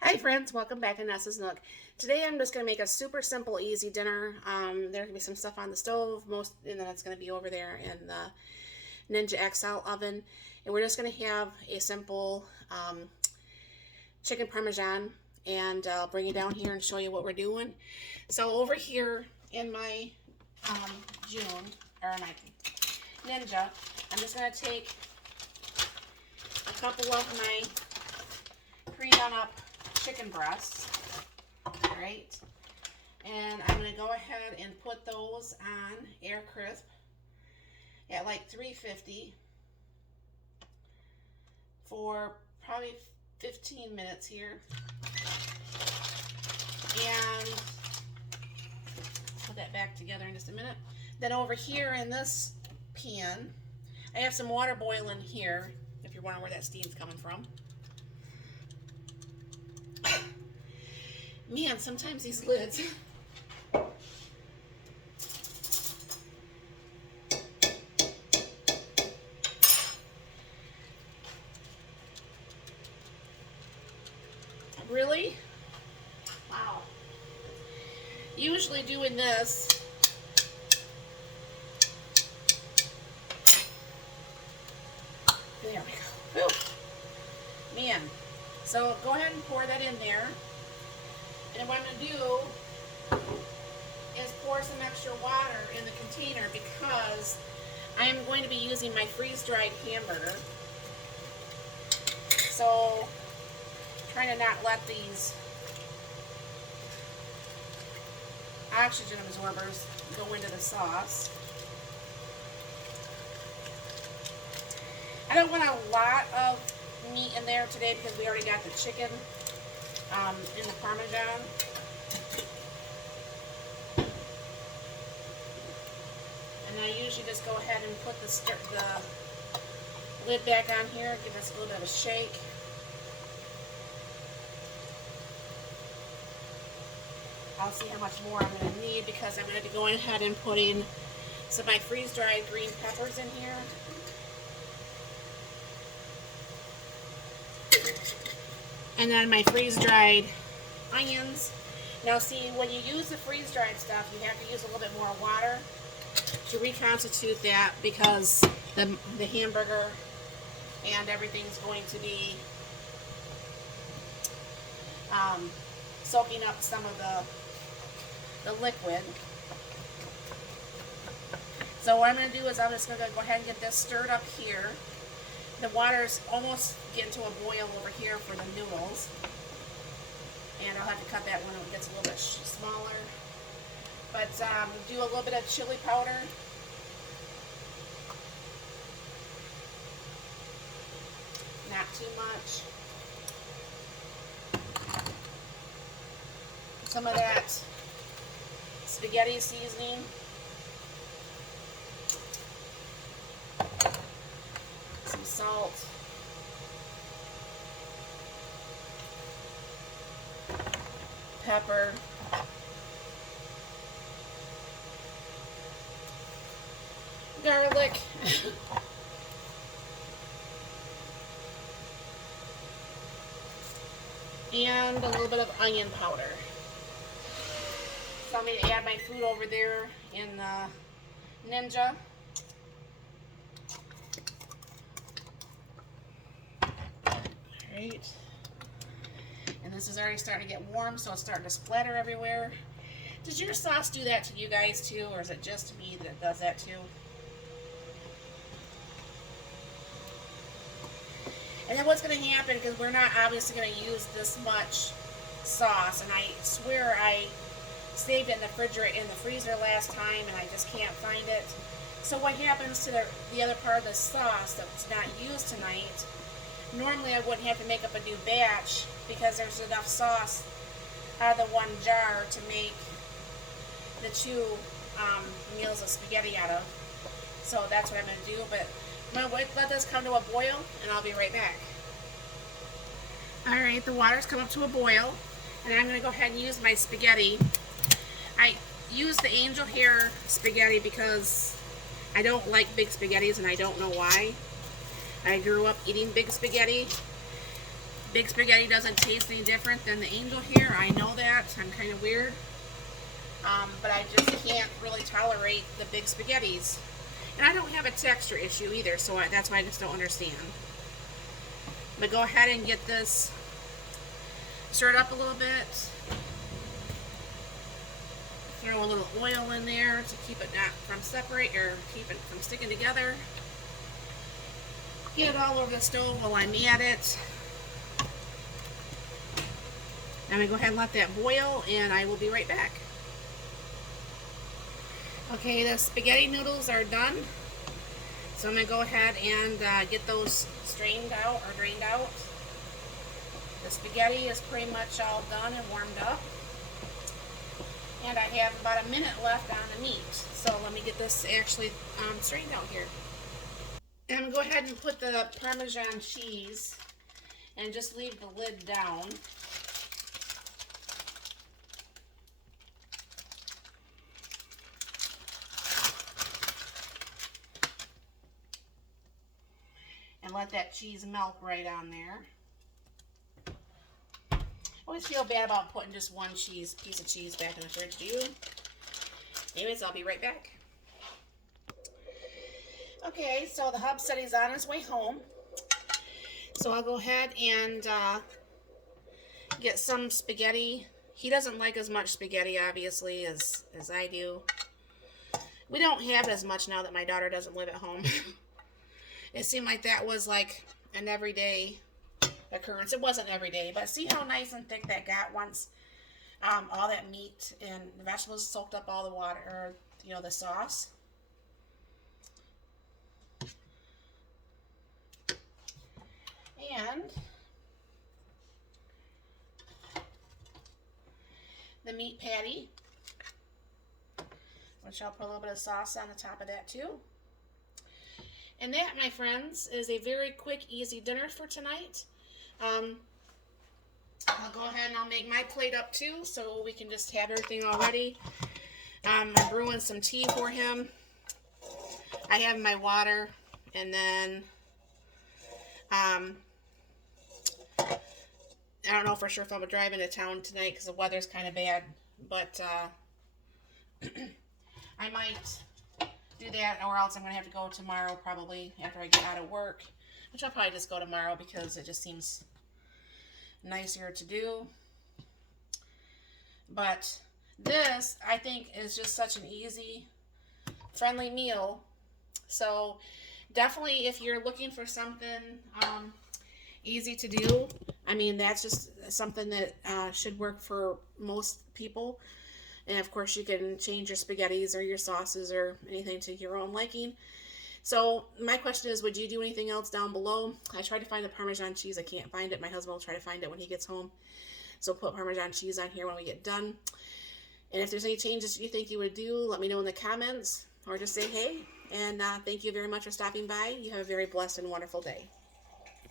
Hi friends, welcome back to Nessa's Nook. Today I'm just going to make a super simple, easy dinner. There's going to be some stuff on the stove, and then it's going to be over there in the Ninja XL oven. And we're just going to have a simple chicken Parmesan, and I'll bring you down here and show you what we're doing. So over here in my June, or my Ninja, I'm just going to take a couple of my pre-done up chicken breasts, right? And I'm going to go ahead and put those on air crisp at like 350 for probably 15 minutes here. And put that back together in just a minute. Then over here in this pan, I have some water boiling here, if you're wondering where that steam's coming from. Man, sometimes these lids. Really? Wow. Usually doing this, there we go. Whew. Man. So go ahead and pour that in there. And what I'm going to do is pour some extra water in the container because I am going to be using my freeze-dried hamburger. So trying to not let these oxygen absorbers go into the sauce. I don't want a lot of meat in there today because we already got the chicken in the Parmesan. And I usually just go ahead and put the lid back on here, give this a little bit of a shake. I'll see how much more I'm going to need because I'm going to be going ahead and putting some of my freeze-dried green peppers in here. And then my freeze-dried onions. Now see, when you use the freeze-dried stuff, you have to use a little bit more water to reconstitute that because the hamburger and everything's going to be soaking up some of the liquid. So what I'm going to do is I'm just going to go ahead and get this stirred up here. The water's almost getting to a boil over here for the noodles. And I'll have to cut that when it gets a little bit smaller. But do a little bit of chili powder. Not too much. Some of that spaghetti seasoning. Some salt. Pepper. Garlic. And a little bit of onion powder. So I'm going to add my food over there in the Ninja. Alright. And this is already starting to get warm, so it's starting to splatter everywhere. Does your sauce do that to you guys too, or is it just me that does that too? And then what's going to happen, because we're not obviously going to use this much sauce, and I swear I saved it in the refrigerator, in the freezer last time, and I just can't find it. So what happens to the other part of the sauce that's not used tonight? Normally I wouldn't have to make up a new batch because there's enough sauce out of the one jar to make the two meals of spaghetti out of. So that's what I'm going to do, but I'm going to let this come to a boil and I'll be right back. Alright, the water's come up to a boil and I'm going to go ahead and use my spaghetti. I use the angel hair spaghetti because I don't like big spaghettis and I don't know why. I grew up eating big spaghetti Big spaghetti doesn't taste any different than the Angel here. I know that. I'm kind of weird. But I just can't really tolerate the big spaghettis. And I don't have a texture issue either, so that's why I just don't understand. I'm going to go ahead and get this stirred up a little bit. Throw a little oil in there to keep it not from separate or keep it from sticking together. Get it all over the stove while I'm at it. I'm going to go ahead and let that boil, and I will be right back. Okay, the spaghetti noodles are done. So I'm going to go ahead and get those strained out or drained out. The spaghetti is pretty much all done and warmed up. And I have about a minute left on the meat. So let me get this actually strained out here. And I'm going to go ahead and put the Parmesan cheese and just leave the lid down. And let that cheese melt right on there. I always feel bad about putting just one piece of cheese back in the fridge. Do you? Anyways, I'll be right back. Okay, so the hub said he's on his way home. So I'll go ahead and get some spaghetti. He doesn't like as much spaghetti, obviously, as I do. We don't have as much now that my daughter doesn't live at home. It seemed like that was like an everyday occurrence. It wasn't every day, but see how nice and thick that got once all that meat and the vegetables soaked up all the water, or the sauce. And the meat patty, which I'll put a little bit of sauce on the top of that too. And that, my friends, is a very quick, easy dinner for tonight. I'll go ahead and I'll make my plate up too, so we can just have everything all ready. I'm brewing some tea for him. I have my water, and then I don't know for sure if I'm going to drive into town tonight because the weather's kind of bad, but I might do that, or else I'm going to have to go tomorrow probably after I get out of work, which I'll probably just go tomorrow because it just seems nicer to do. But this, I think, is just such an easy, friendly meal. So definitely, if you're looking for something easy to do, I mean, that's just something that should work for most people. And of course, you can change your spaghettis or your sauces or anything to your own liking. So my question is, would you do anything else down below? I tried to find the Parmesan cheese. I can't find it. My husband will try to find it when he gets home. So put Parmesan cheese on here when we get done. And if there's any changes you think you would do, let me know in the comments, or just say hey. And thank you very much for stopping by. You have a very blessed and wonderful day.